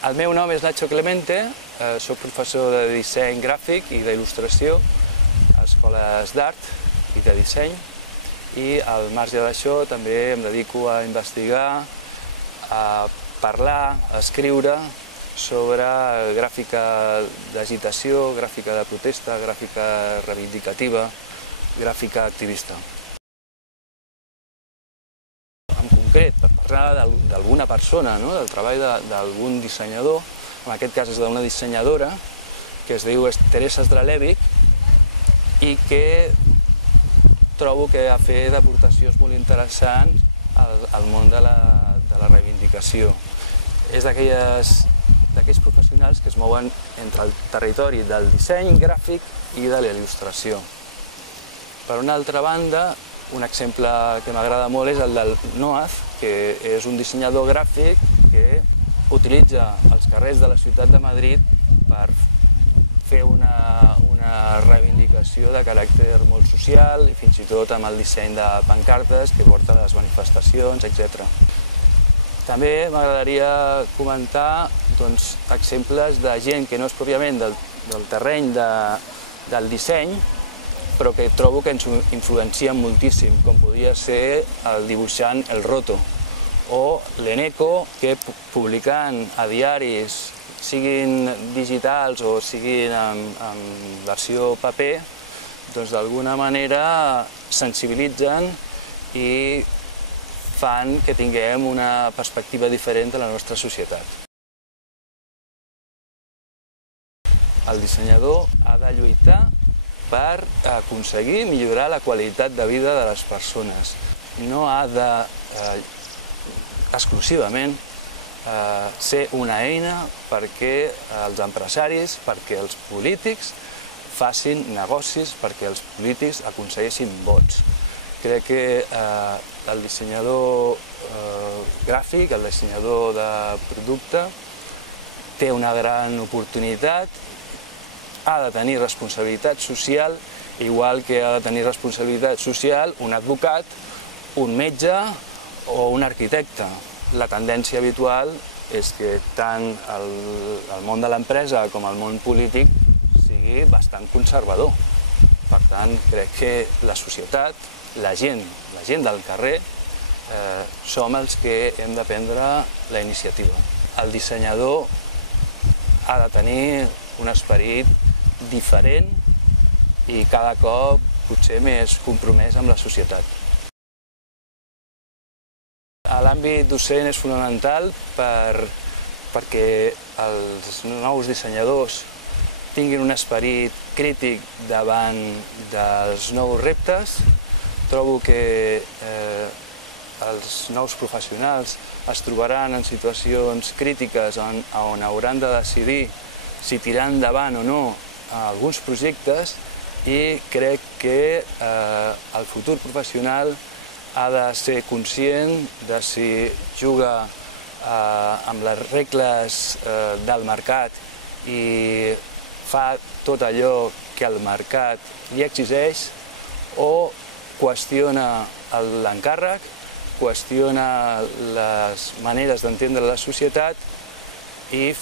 El meu nom és Nacho Clemente, soc professor de disseny gràfic i d'il·lustració a escoles d'art i de disseny, i al marge d'això també em dedico a investigar, a parlar, a escriure sobre gràfica d'agitació, gràfica de protesta, gràfica reivindicativa, gràfica activista. En concret, per parlar d'alguna persona, del treball d'algun dissenyador, en aquest cas és d'una dissenyadora que es diu Teresa Stralevic i que trobo que ha fet aportacions molt interessants al món de la reivindicació. És d'aquells professionals que es mouen entre el territori del disseny gràfic i de la il·lustració. Per una altra banda, un exemple que m'agrada molt és el del Noaz, que és un dissenyador gràfic que utilitza els carrers de la ciutat de Madrid per fer una reivindicació de caràcter molt social i fins i tot amb el disseny de pancartes que porta a les manifestacions, etc. També m'agradaria comentar exemples de gent que no és pròpiament del terreny del disseny, però que trobo que ens influencien moltíssim, com podria ser el dibuixant El Roto, o l'Eneco, que publicant a diaris, siguin digitals o siguin en versió paper, d'alguna manera sensibilitzen i fan que tinguem una perspectiva diferent de la nostra societat. El dissenyador ha de lluitar per aconseguir millorar la qualitat de vida de les persones. No ha de, exclusivament, ser una eina perquè els empresaris, perquè els polítics facin negocis, perquè els polítics aconsegueixin vots. Crec que el dissenyador gràfic, el dissenyador de producte, té una gran oportunitat, ha de tenir responsabilitat social, igual que ha de tenir responsabilitat social un advocat, un metge o un arquitecte. La tendència habitual és que tant el món de l'empresa com el món polític sigui bastant conservador. Per tant, crec que la societat, la gent del carrer, som els que hem de prendre la iniciativa. El dissenyador ha de tenir un esperit diferent i cada cop potser més compromès amb la societat. L'àmbit docent és fonamental perquè els nous dissenyadors tinguin un esperit crític davant dels nous reptes. Trobo que els nous professionals es trobaran en situacions crítiques on hauran de decidir si tirar endavant o no alguns projectes, i crec que el futur professional ha de ser conscient de si juga amb les regles del mercat i fa tot allò que el mercat li exigeix, o qüestiona l'encàrrec, qüestiona les maneres d'entendre la societat i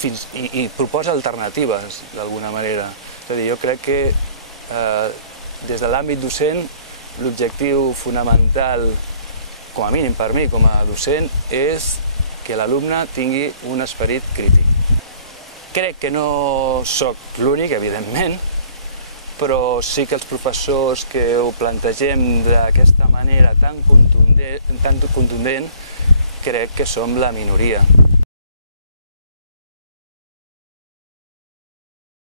proposa alternatives, d'alguna manera. És a dir, jo crec que des de l'àmbit docent l'objectiu fonamental, com a mínim per mi com a docent, és que l'alumne tingui un esperit crític. Crec que no sóc l'únic, evidentment, però sí que els professors que ho plantegem d'aquesta manera tan contundent crec que som la minoria.